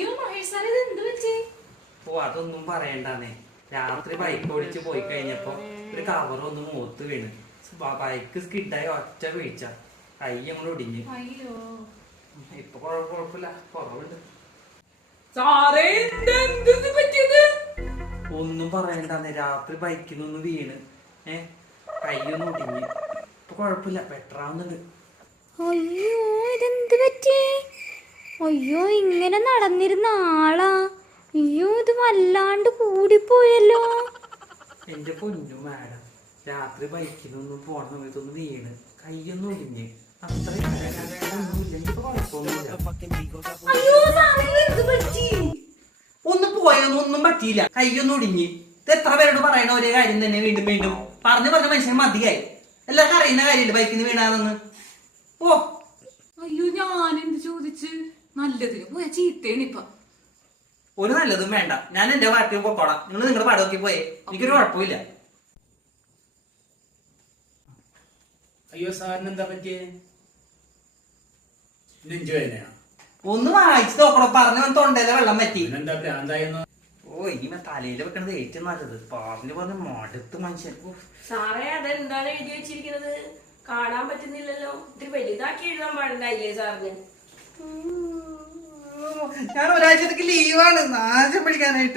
അയ്യോ മഹേഷ് സാർ, ഇത് എന്ത് പറ്റി? ഓ അതൊന്നും പറയണ്ടാന്നേ. രാത്രി ബൈക്ക് ഓടിച്ച് പോയി കഴിഞ്ഞപ്പോ ഒരു കവർ ഒന്ന് മുഖത്ത് വീണ്. ബൈക്ക് സ്കിഡായി ഒറ്റ വീഴ്ച, കൈ ഞങ്ങൾ ഒടിഞ്ഞ്. അയ്യോ, ഇപ്പൊ കുഴപ്പമില്ല, കുറവുണ്ട്. ഒന്നും പറയണ്ടാന്നേ. രാത്രി ബൈക്കിൽ നിന്ന് വീണ് കൈയൊന്നും ഒടിഞ്ഞ്. ഇപ്പൊ കുഴപ്പമില്ല, ബെറ്റർ ആവുന്നുണ്ട്. അയ്യോ, ഇതെന്ത് പറ്റി? അയ്യോ, ഇങ്ങനെ നടന്നിരുന്ന ആളാ. അയ്യോ, ഇത് വല്ലാണ്ട് കൂടിപ്പോയല്ലോ. എന്റെ പൊന്നു മാഡം, രാത്രി ബൈക്കിൽ നിന്നും പോണ സമയത്തൊന്ന് വീണ് കൈയൊന്നും ഒടിഞ്ഞ്. ഒന്നും പോയൊന്നും പറ്റിയില്ല, കൈയൊന്നും ഒടിഞ്ഞ്. ഇത് എത്ര പേരോട് പറയണ ഒരേ കാര്യം തന്നെ വീണ്ടും വീണ്ടും പറഞ്ഞു പറഞ്ഞ മനുഷ്യൻ മതിയായി. എല്ലാവർക്കും അറിയുന്ന കാര്യമില്ല ബൈക്കിൽ നിന്ന് വീണാണെന്ന്. ഓ അയ്യോ, ഞാൻ എന്ത് ചോദിച്ച്? നല്ലതിന് പോയാ ചീത്തേണിപ്പ. ഒരു നല്ലതും വേണ്ട, ഞാൻ എന്റെ പാട്ടിൽ പൊക്കോളാം. നിങ്ങൾ നിങ്ങളുടെ പാടമൊക്കെ പോയേ, എനിക്കൊരു കുഴപ്പമില്ല. അയ്യോ, സാറിന് എന്താ പറ്റിയേ? നെഞ്ചുവേദനയാ? ഒന്ന് വായിച്ചു നോക്കണോ, പറഞ്ഞു തൊണ്ടയിലെ വെള്ളം പറ്റി. എന്താ ഭ്രാന്തായെന്ന്? ഓ ഇനി തലയിൽ വെക്കണത് ഏറ്റവും നല്ലത്. പറഞ്ഞ് മടുത്ത് മനുഷ്യൻ. സാറേ, അതെന്താണ് എഴുതി വെച്ചിരിക്കുന്നത്? കാണാൻ പറ്റുന്നില്ലല്ലോ. ഇത്തിരി വലുതാക്കി എഴുതാൻ പാടുണ്ടായില്ലേ സാറിന്? ഞാൻ ഒരാഴ്ചത്തേക്ക് ലീവാണ് നാശം പിടിക്കാനായിട്ട്.